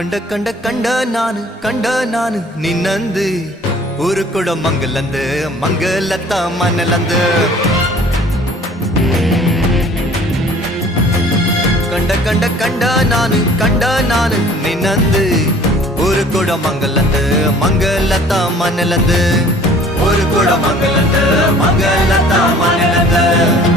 ಕಂಡ ನಾನು ನಿನ್ನಂದು ಊರು ಕೂಡ ಮಂಗಲತ್ತ ಮನಲಂದು ಕಂಡ ನಾನು ನಿನ್ನಂದು ಊರು ಕೂಡ ಮಂಗಲತ್ತ ಮನಲಂದು ಊರು ಕೂಡ ಮಂಗಲತ್ತ ಮನಲಂದು